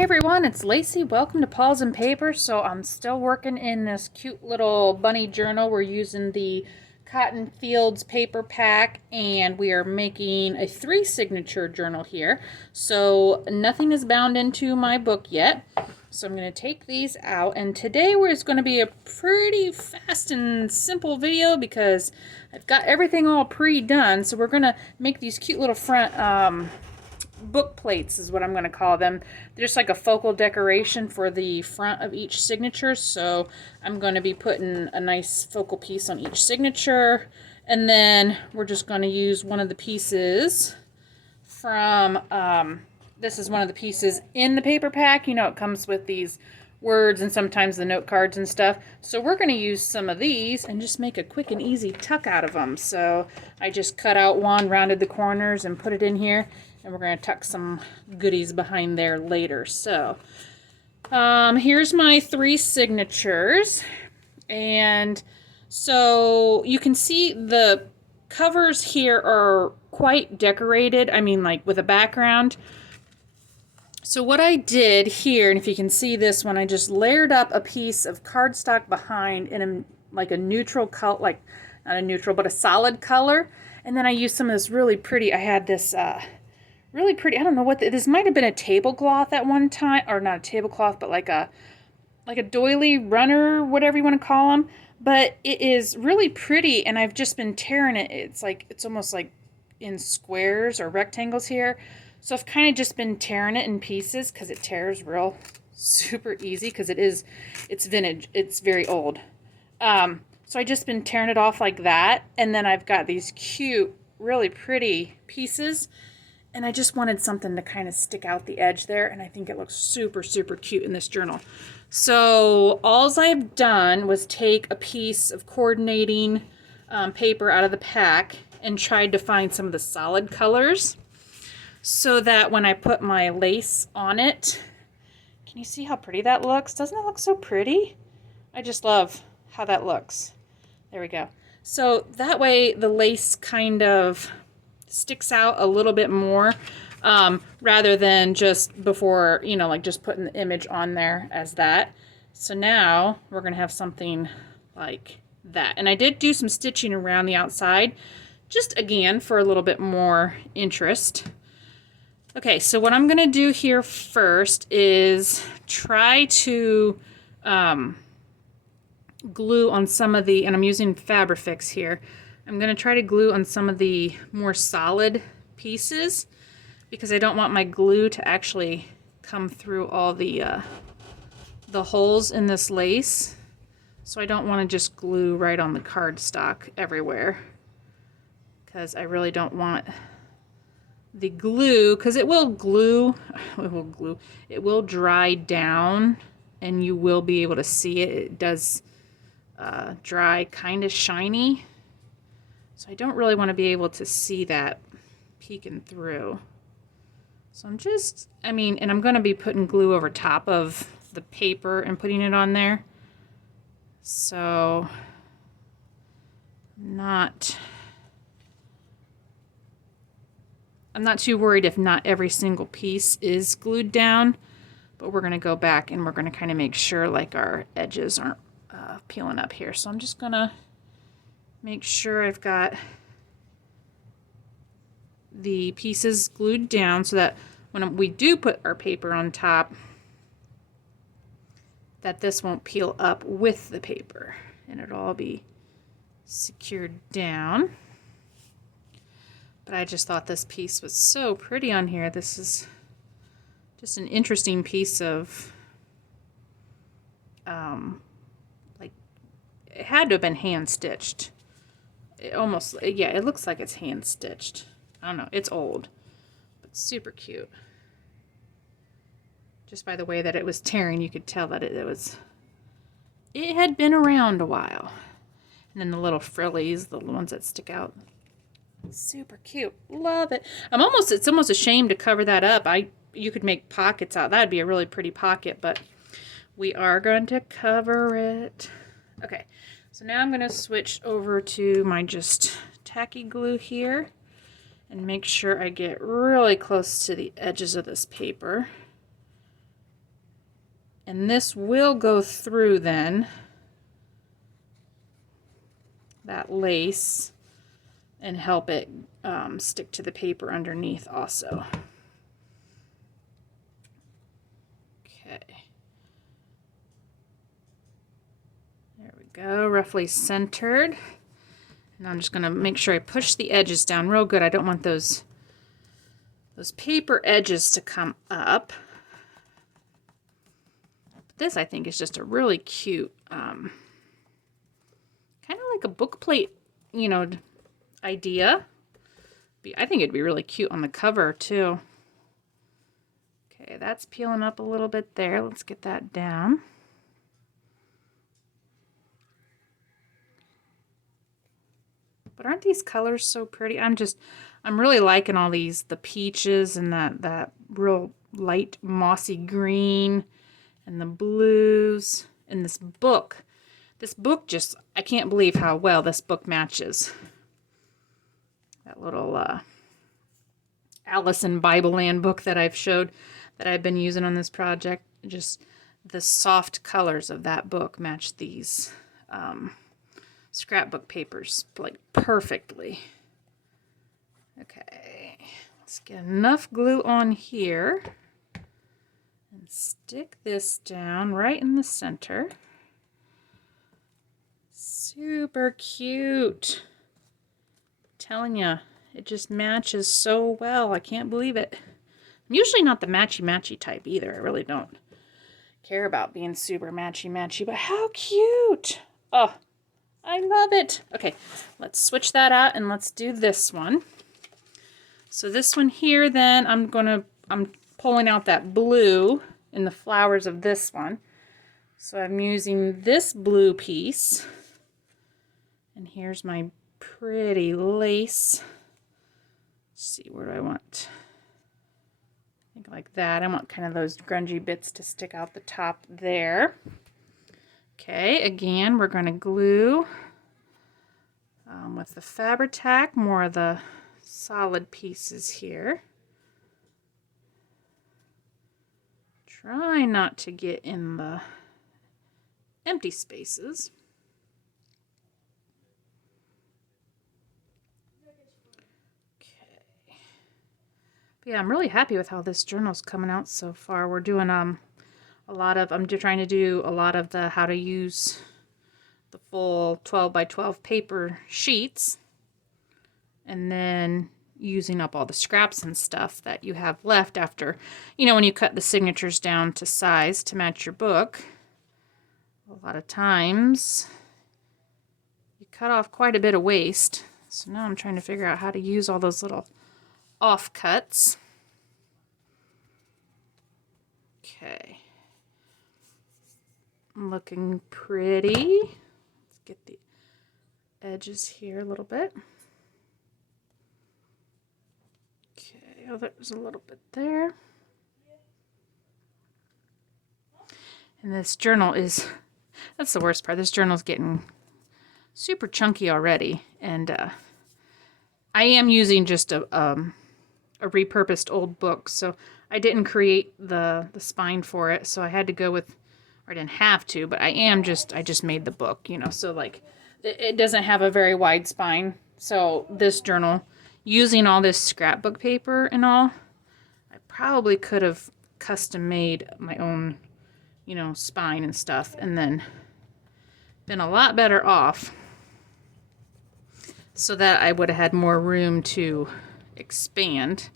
Hey everyone, it's Lacey. Welcome to Paws and Paper. So I'm still working in this cute little bunny journal. We're using the Cotton Fields paper pack and we are making a 3 signature journal here. So nothing is bound into my book yet. So I'm going to take these out, and today it's going to be a pretty fast and simple video because I've got everything all pre-done. So we're going to make these cute little front book plates is what I'm going to call them. They're just like a focal decoration for the front of each signature. So I'm going to be putting a nice focal piece on each signature. And then we're just going to use one of the pieces from, this is one of the pieces in the paper pack. You know, it comes with these words and sometimes the note cards and stuff. So we're going to use some of these and just make a quick and easy tuck out of them. So I just cut out one, rounded the corners, and put it in here. And we're going to tuck some goodies behind there later. So here's my 3 signatures. And so you can see the covers here are quite decorated. I mean, like with a background. So what I did here, and if you can see this one, I just layered up a piece of cardstock behind in like a neutral color, like not a neutral, but a solid color. And then I used some of this really pretty, I had this really pretty, I don't know what, this might have been a tablecloth at one time, or not a tablecloth, but like a doily runner, whatever you want to call them. But it is really pretty, and I've just been tearing it. It's almost like in squares or rectangles here. So I've kind of just been tearing it in pieces because it tears real super easy because it's vintage. It's very old. So I just been tearing it off like that. And then I've got these cute, really pretty pieces. And I just wanted something to kind of stick out the edge there. And I think it looks super, super cute in this journal. So all I've done was take a piece of coordinating paper out of the pack and tried to find some of the solid colors so that when I put my lace on it, can you see how pretty that looks? Doesn't it look so pretty? I just love how that looks. There we go. So that way the lace kind of sticks out a little bit more rather than just before, you know, like just putting the image on there as that. So now we're going to have something like that. And I did do some stitching around the outside, just again for a little bit more interest. Okay, so what I'm going to do here first is try to glue on some of the, and I'm using Fabrifix here, I'm going to try to glue on some of the more solid pieces because I don't want my glue to actually come through all the holes in this lace. So I don't want to just glue right on the cardstock everywhere because I really don't want the glue, because it will dry down and you will be able to see it. It does dry kind of shiny. So I don't really want to be able to see that peeking through. So and I'm going to be putting glue over top of the paper and putting it on there. So I'm not too worried if not every single piece is glued down, but we're going to go back and we're going to kind of make sure like our edges aren't peeling up here. So I'm just going to make sure I've got the pieces glued down so that when we do put our paper on top, that this won't peel up with the paper and it'll all be secured down. But I just thought this piece was so pretty on here. This is just an interesting piece of, like, it had to have been hand stitched. It almost, yeah, it looks like it's hand stitched. I don't know, it's old, but super cute. Just by the way that it was tearing, you could tell that it had been around a while. And then the little frillies, the ones that stick out. Super cute. Love it. It's almost a shame to cover that up. You could make pockets out. That'd be a really pretty pocket, but we are going to cover it. Okay, so now I'm going to switch over to my just tacky glue here and make sure I get really close to the edges of this paper. And this will go through then that lace and help it stick to the paper underneath also. Okay. There we go, roughly centered. Now I'm just going to make sure I push the edges down real good. I don't want those paper edges to come up. This, I think, is just a really cute, kind of like a book plate, you know, idea. I think it'd be really cute on the cover, too. Okay, that's peeling up a little bit there. Let's get that down. But aren't these colors so pretty? I'm really liking all these, the peaches and that real light mossy green and the blues and this book. This book just, I can't believe how well this book matches. That little Alice in Bible Land book that I've showed that I've been using on this project. Just the soft colors of that book match these scrapbook papers like perfectly. Okay, let's get enough glue on here and stick this down right in the center. Super cute. I'm telling you, it just matches so well. I can't believe it. I'm usually not the matchy-matchy type either. I really don't care about being super matchy-matchy, but how cute. Oh, I love it. Okay, let's switch that out and let's do this one. So this one here, then I'm pulling out that blue in the flowers of this one. So I'm using this blue piece. And here's my pretty lace. Let's see, where do I want? I think like that. I want kind of those grungy bits to stick out the top there. Okay, again, we're going to glue with the Fabri-Tac, more of the solid pieces here. Try not to get in the empty spaces. Okay. But yeah, I'm really happy with how this journal's coming out so far. We're doing I'm trying to do a lot of the how to use the full 12 by 12 paper sheets, and then using up all the scraps and stuff that you have left after, you know, when you cut the signatures down to size to match your book. A lot of times you cut off quite a bit of waste. So now I'm trying to figure out how to use all those little offcuts. Okay. Looking pretty. Let's get the edges here a little bit. Okay, oh, there's a little bit there. And this journal is, that's the worst part. This journal's getting super chunky already. And I am using just a repurposed old book. So I didn't create the spine for it. So I had to go with, I didn't have to, but I just made the book, you know, so like it doesn't have a very wide spine. So this journal, using all this scrapbook paper and all, I probably could have custom made my own, you know, spine and stuff, and then been a lot better off, so that I would have had more room to expand.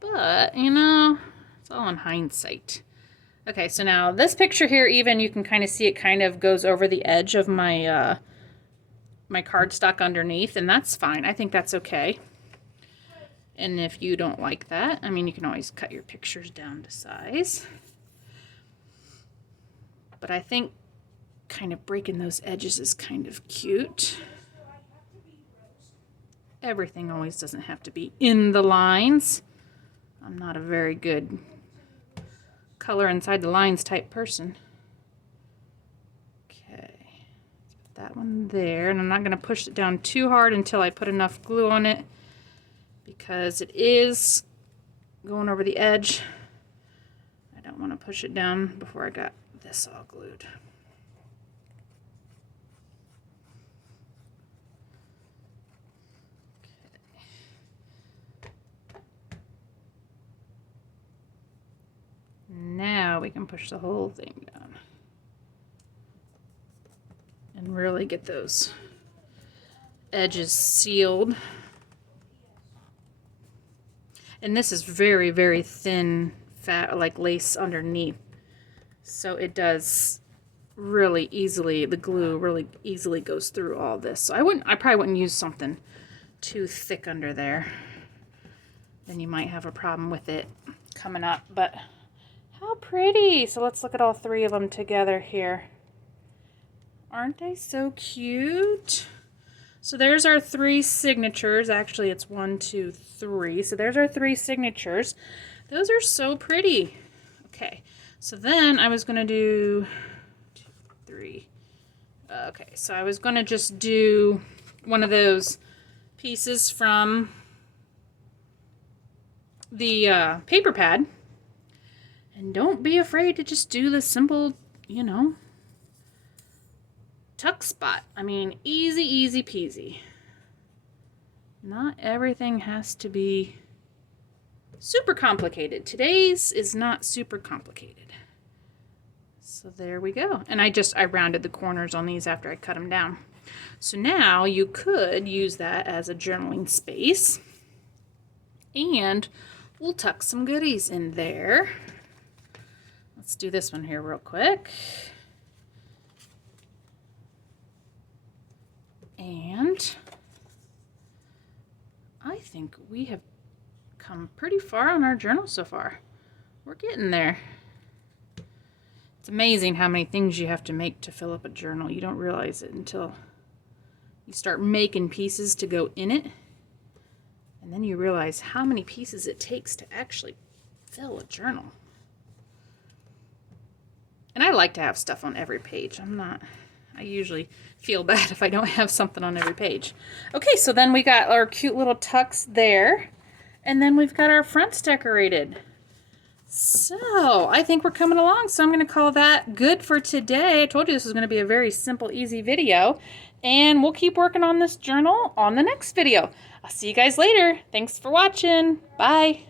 But, you know, it's all in hindsight. Okay, so now this picture here, even you can kind of see it kind of goes over the edge of my my cardstock underneath, and that's fine. I think that's okay. And if you don't like that, I mean, you can always cut your pictures down to size. But I think kind of breaking those edges is kind of cute. Everything always doesn't have to be in the lines. I'm not a very good color inside the lines type person. Okay, let's put that one there, and I'm not going to push it down too hard until I put enough glue on it, because it is going over the edge. I don't want to to push it down before I got this all glued. Now we can push the whole thing down and really get those edges sealed. And this is very, very thin, fat, like lace underneath. So it does really easily, the glue really easily goes through all this. So I probably wouldn't use something too thick under there. Then you might have a problem with it coming up, but how pretty. So let's look at all three of them together here. Aren't they so cute? So there's our three signatures. Actually, it's 1, 2, 3. So there's our three signatures. Those are so pretty. Okay, so then I was going to do 2, 3. Okay, so I was going to just do one of those pieces from the paper pad. And don't be afraid to just do the simple, you know, tuck spot. I mean, easy, easy peasy. Not everything has to be super complicated. Today's is not super complicated. So there we go. And I rounded the corners on these after I cut them down. So now you could use that as a journaling space. And we'll tuck some goodies in there. Let's do this one here real quick. And I think we have come pretty far on our journal so far. We're getting there. It's amazing how many things you have to make to fill up a journal. You don't realize it until you start making pieces to go in it. And then you realize how many pieces it takes to actually fill a journal. And I like to have stuff on every page. I usually feel bad if I don't have something on every page. Okay, so then we got our cute little tucks there. And then we've got our fronts decorated. So I think we're coming along. So I'm going to call that good for today. I told you this was going to be a very simple, easy video. And we'll keep working on this journal on the next video. I'll see you guys later. Thanks for watching. Bye.